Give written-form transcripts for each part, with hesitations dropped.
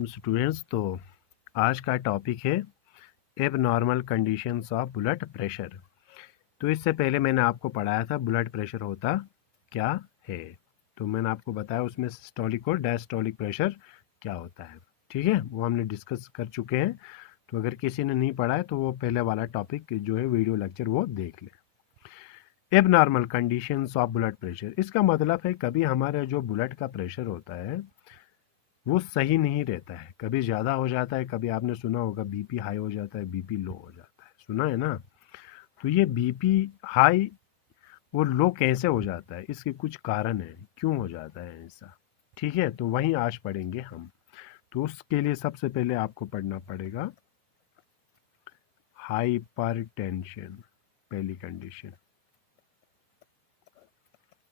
Welcome students. तो आज का टॉपिक है abnormal conditions of blood pressure. तो इससे पहले मैंने आपको पढ़ाया था ब्लड प्रेशर होता क्या है। तो मैंने आपको बताया उसमें सिस्टोलिक और डायस्टोलिक प्रेशर क्या होता है। ठीक है, वो हमने डिस्कस कर चुके हैं। तो अगर किसी ने नहीं पढ़ा है तो वो पहले वाला टॉपिक जो है वीडियो लेक्चर वो देख ले। Abnormal conditions of blood pressure, इसका मतलब है कभी हमारा जो ब्लड का प्रेशर होता है वो सही नहीं रहता है। कभी ज़्यादा हो जाता है, कभी आपने सुना होगा बीपी हाई हो जाता है, बीपी लो हो जाता है, सुना है ना। तो ये बीपी हाई और लो कैसे हो जाता है, इसके कुछ कारण है क्यों हो जाता है ऐसा। ठीक है, तो वहीं आज पढ़ेंगे हम। तो उसके लिए सबसे पहले आपको पढ़ना पड़ेगा हाइपरटेंशन, पहली कंडीशन,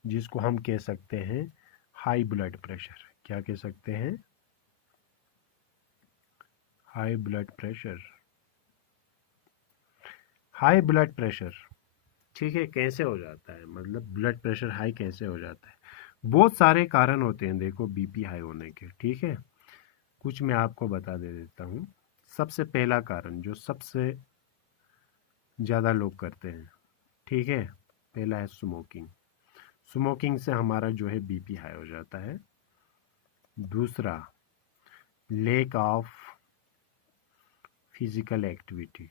जिसको हम कह सकते हैं हाई ब्लड प्रेशर। क्या कह सकते हैं? High blood pressure. High blood pressure, ठीक है, कैसे हो जाता है, मतलब ब्लड प्रेशर हाई कैसे हो जाता है। बहुत सारे कारण होते हैं देखो बीपी हाई होने के। ठीक है, कुछ मैं आपको बता दे देता हूँ। सबसे पहला कारण जो सबसे ज़्यादा लोग करते हैं, ठीक है, पहला है स्मोकिंग। स्मोकिंग से हमारा जो है बीपी हाई हो जाता है। दूसरा, लेक ऑफ फिजिकल एक्टिविटी,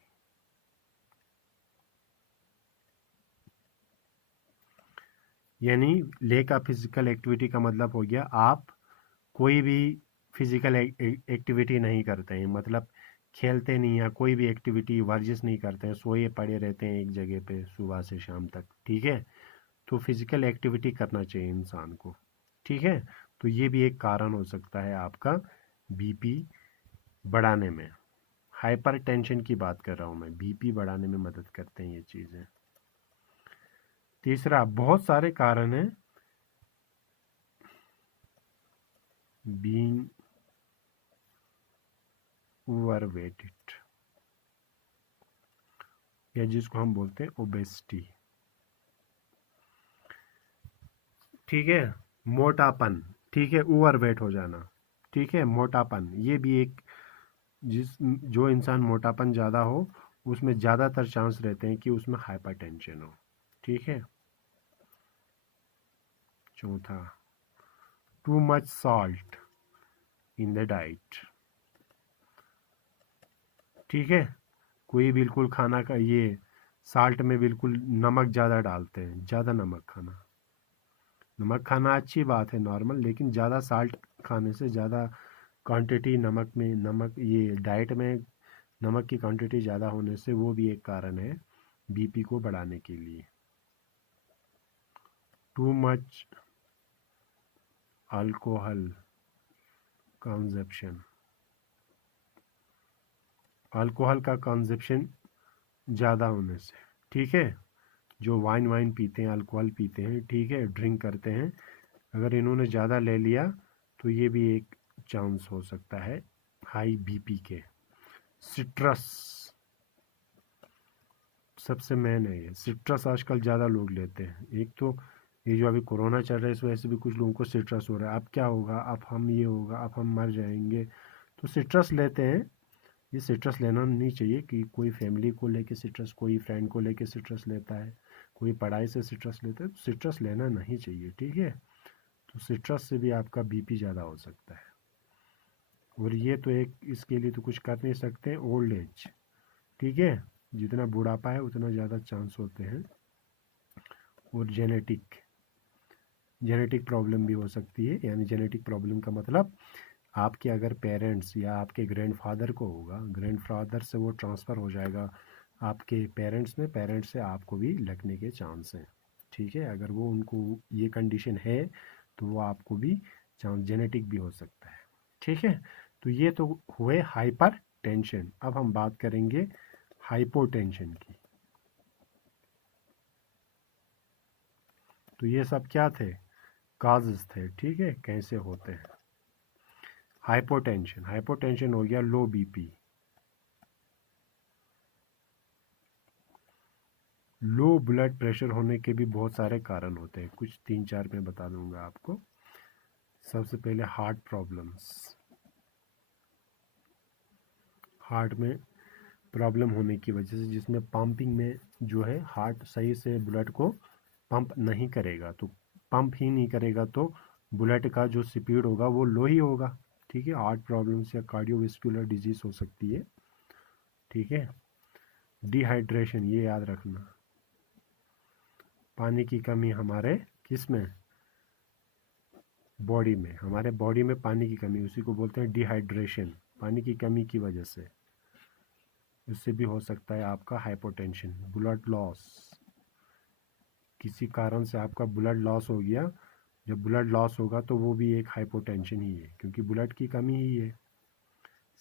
यानी लेक ऑफ फिजिकल एक्टिविटी का मतलब हो गया आप कोई भी फिजिकल एक्टिविटी नहीं करते हैं, मतलब खेलते नहीं हैं, कोई भी एक्टिविटी वर्जिश नहीं करते हैं, सोए पड़े रहते हैं एक जगह पे सुबह से शाम तक। ठीक है, तो फिजिकल एक्टिविटी करना चाहिए इंसान को। ठीक है, तो ये भी एक कारण हो सकता है आपका बीपी बढ़ाने में। हाइपर टेंशन की बात कर रहा हूँ मैं, बीपी बढ़ाने में मदद करते हैं ये चीज़ें। तीसरा, बहुत सारे कारण हैं, बीइंग ओवरवेटेड, या जिसको हम बोलते हैं ओबेसिटी। ठीक है, मोटापन, ठीक है, ओवरवेट हो जाना। ठीक है, मोटापन ये भी एक, जो इंसान मोटापन ज़्यादा हो उसमें ज़्यादातर चांस रहते हैं कि उसमें हाइपरटेंशन हो। ठीक है। चौथा, too much salt in the diet. ठीक है, कोई बिल्कुल खाना का ये साल्ट में बिल्कुल नमक ज़्यादा डालते हैं, ज़्यादा नमक खाना। नमक खाना अच्छी बात है नॉर्मल, लेकिन ज़्यादा साल्ट खाने से, ज़्यादा क्वांटिटी नमक में, नमक ये डाइट में नमक की क्वांटिटी ज़्यादा होने से वो भी एक कारण है बीपी को बढ़ाने के लिए। Too much alcohol consumption, alcohol का कंजप्शन ज़्यादा होने से। ठीक है, जो वाइन वाइन पीते हैं, अल्कोहल पीते हैं, ठीक है, ड्रिंक करते हैं, अगर इन्होंने ज़्यादा ले लिया तो ये भी एक चांस हो सकता है हाई बीपी के। सिट्रस सबसे मेन है, ये सिट्रस आजकल ज़्यादा लोग लेते हैं। एक तो ये जो अभी कोरोना चल रहा है इस वजह से भी कुछ लोगों को सिट्रस हो रहा है, अब क्या होगा, अब हम ये होगा, अब हम मर जाएंगे, तो सिट्रस लेते हैं। ये सिट्रस लेना नहीं चाहिए कि कोई फैमिली को लेके सिट्रस, कोई फ्रेंड को लेके सिट्रस लेता है, कोई पढ़ाई से सिट्रस लेता है, तो सिट्रस लेना नहीं चाहिए। ठीक है, तो सिट्रस से भी आपका बीपी ज़्यादा हो सकता है। और ये तो एक, इसके लिए तो कुछ कर नहीं सकते, ओल्ड एज। ठीक है, जितना बुढ़ापा है उतना ज़्यादा चांस होते हैं। और जेनेटिक, जेनेटिक प्रॉब्लम भी हो सकती है, यानी जेनेटिक प्रॉब्लम का मतलब आपके अगर पेरेंट्स या आपके ग्रैंडफादर को होगा, ग्रैंडफादर से वो ट्रांसफ़र हो जाएगा आपके पेरेंट्स में, पेरेंट्स से आपको भी लगने के चांस हैं। ठीक है, अगर वो उनको ये कंडीशन है तो वो आपको भी चांस, जेनेटिक भी हो सकता है। ठीक है, तो ये तो हुए हाइपर टेंशन। अब हम बात करेंगे हाइपोटेंशन की। तो ये सब क्या थे, काजेस थे। ठीक है, कैसे होते हैं। हाइपोटेंशन, हाइपोटेंशन हो गया लो बीपी। लो ब्लड प्रेशर होने के भी बहुत सारे कारण होते हैं, कुछ 3-4 मैं बता दूंगा आपको। सबसे पहले हार्ट प्रॉब्लम्स, हार्ट में प्रॉब्लम होने की वजह से, जिसमें पंपिंग में जो है हार्ट सही से ब्लड को पंप नहीं करेगा, तो पंप ही नहीं करेगा तो ब्लड का जो स्पीड होगा वो लो ही होगा। ठीक है, हार्ट प्रॉब्लम्स या कार्डियोवैस्कुलर डिजीज हो सकती है। ठीक है, डिहाइड्रेशन, ये याद रखना, पानी की कमी हमारे किस में, बॉडी में, हमारे बॉडी में पानी की कमी, उसी को बोलते हैं डिहाइड्रेशन, पानी की कमी की वजह से। इससे भी हो सकता है आपका हाइपोटेंशन, ब्लड लॉस, किसी कारण से आपका ब्लड लॉस हो गया। जब ब्लड लॉस होगा तो वो भी एक हाइपोटेंशन ही है, क्योंकि ब्लड की कमी ही है।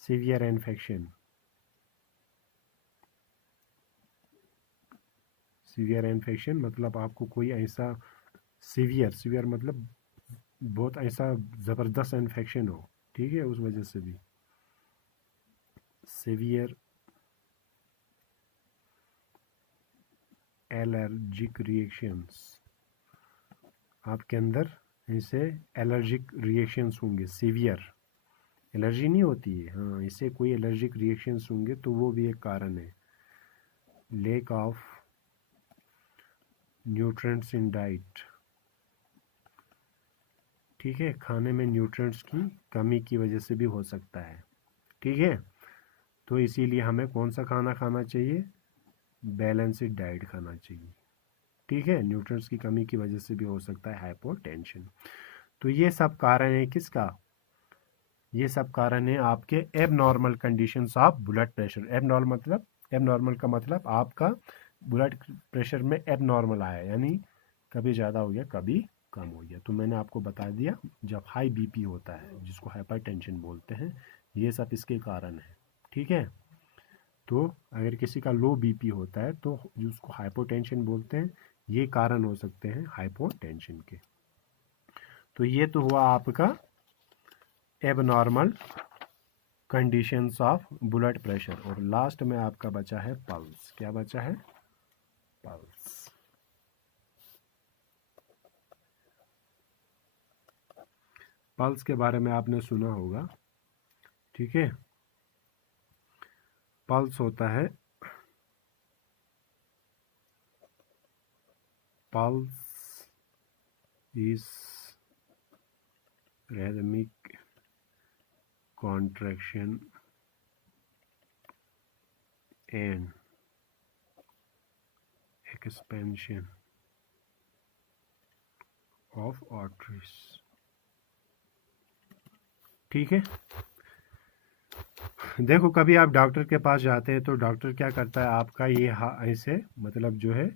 सीवियर इन्फेक्शन, सीवियर इन्फेक्शन मतलब आपको कोई ऐसा सीवियर, सीवियर मतलब बहुत ऐसा ज़बरदस्त इन्फेक्शन हो, ठीक है, उस वजह से भी सीवियर एलर्जिक रिएक्शंस, आपके अंदर ऐसे एलर्जिक रिएक्शंस होंगे। सीवियर एलर्जी नहीं होती है, हाँ, इससे कोई एलर्जिक रिएक्शंस होंगे तो वो भी एक कारण है। Lake of nutrients in diet, ठीक है, खाने में न्यूट्रिएंट्स की कमी की वजह से भी हो सकता है। ठीक है, तो इसीलिए हमें कौन सा खाना खाना चाहिए, बैलेंस्ड डाइट खाना चाहिए। ठीक है, न्यूट्रिएंट्स की कमी की वजह से भी हो सकता है हाइपोटेंशन। तो ये सब कारण है किसका, ये सब कारण है आपके abnormal conditions of blood pressure. Abnormal मतलब, एबनॉर्मल का मतलब आपका ब्लड प्रेशर में एबनॉर्मल आया, यानी कभी ज़्यादा हो गया कभी कम हो गया। तो मैंने आपको बता दिया, जब हाई बीपी होता है जिसको हाइपरटेंशन बोलते हैं, ये सब इसके कारण है। ठीक है, तो अगर किसी का लो बीपी होता है तो जिसको हाइपोटेंशन बोलते हैं, ये कारण हो सकते हैं हाइपोटेंशन के। तो ये तो हुआ आपका abnormal conditions of blood pressure. और लास्ट में आपका बचा है पल्स। क्या बचा है, पल्स। पल्स के बारे में आपने सुना होगा। ठीक है, पल्स होता है, pulse is rhythmic contraction and expansion of arteries। ठीक है, देखो कभी आप डॉक्टर के पास जाते हैं तो डॉक्टर क्या करता है, आपका ये ऐसे मतलब जो है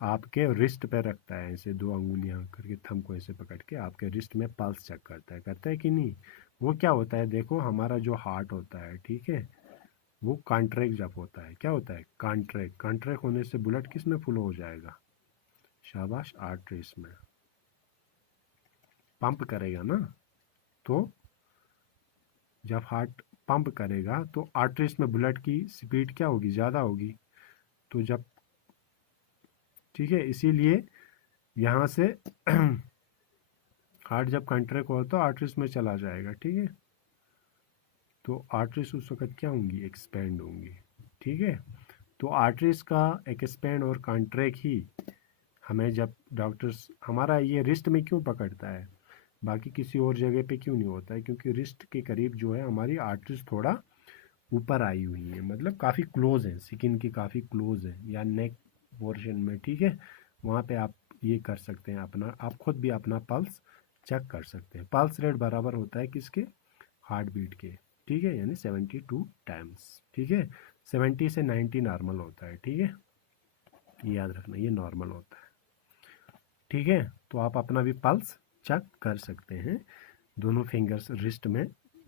आपके रिस्ट पे रखता है, ऐसे दो अंगुलियां करके थंब को ऐसे पकड़ के आपके रिस्ट में पल्स चेक करता है कि नहीं। वो क्या होता है, देखो हमारा जो हार्ट होता है, ठीक है, वो कॉन्ट्रैक्ट जब होता है, क्या होता है, कॉन्ट्रैक्ट, कॉन्ट्रैक्ट होने से ब्लड किस में फ्लो हो जाएगा, शाबाश, आर्टरीज में पंप करेगा ना। तो जब हार्ट पंप करेगा तो आर्टरीज में ब्लड की स्पीड क्या होगी, ज़्यादा होगी। तो जब, ठीक है, इसीलिए यहाँ से हार्ट जब कॉन्ट्रैक्ट हो तो आर्टरीज में चला जाएगा। ठीक है, तो आर्टरीज उस वक्त क्या होंगी, एक्सपेंड होंगी। ठीक है, तो आर्टरीज का एक्सपेंड और कॉन्ट्रैक्ट ही हमें, जब डॉक्टर्स, हमारा ये रिस्ट में क्यों पकड़ता है, बाकी किसी और जगह पे क्यों नहीं होता है, क्योंकि रिस्ट के करीब जो है हमारी आर्टरीज थोड़ा ऊपर आई हुई है, मतलब काफ़ी क्लोज है, स्किन की काफ़ी क्लोज है, या नेक पोर्शन में। ठीक है, वहाँ पे आप ये कर सकते हैं, अपना आप खुद भी अपना पल्स चेक कर सकते हैं। पल्स रेट बराबर होता है किसके, हार्ट बीट के। ठीक है, यानी 72 टाइम्स। ठीक है, 70 से 90 नॉर्मल होता है। ठीक है, ये याद रखना, ये नॉर्मल होता है। ठीक है, तो आप अपना भी पल्स चेक कर सकते हैं दोनों फिंगर्स रिस्ट में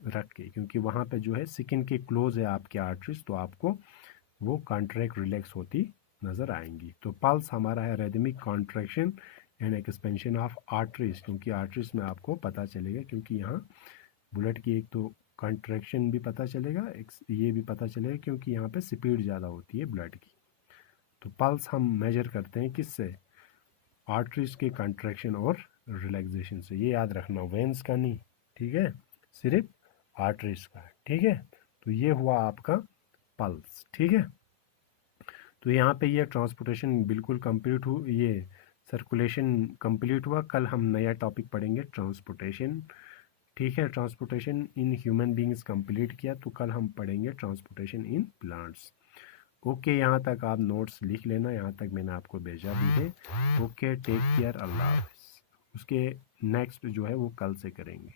रख के, क्योंकि वहाँ पे जो है स्किन के क्लोज है आपके आर्टरीज, तो आपको वो कॉन्ट्रैक्ट रिलैक्स होती नज़र आएंगी। तो पल्स हमारा है rhythmic contraction and expansion of arteries, क्योंकि आर्टरीज में आपको पता चलेगा, क्योंकि यहाँ ब्लड की एक तो कॉन्ट्रैक्शन भी पता चलेगा, एक ये भी पता चलेगा, क्योंकि यहाँ पे स्पीड ज़्यादा होती है ब्लड की। तो पल्स हम मेजर करते हैं किससे, आर्टरीज के कंट्रैक्शन और रिलैक्सेशन से। ये याद रखना, वेंस का नहीं, ठीक है, सिर्फ आर्टरीज का। ठीक है, तो ये हुआ आपका पल्स। ठीक है, तो यहाँ पे ये ट्रांसपोर्टेशन बिल्कुल कंप्लीट हो, ये सर्कुलेशन कंप्लीट हुआ। कल हम नया टॉपिक पढ़ेंगे ट्रांसपोर्टेशन। ठीक है, transportation in human beings complete किया, तो कल हम पढ़ेंगे ट्रांसपोर्टेशन इन प्लांट्स। ओके, यहाँ तक आप नोट्स लिख लेना, यहाँ तक मैंने आपको भेजा भी है। ओके, टेक केयर, अल्लाह हाफ़िज़। उसके नेक्स्ट जो है वो कल से करेंगे।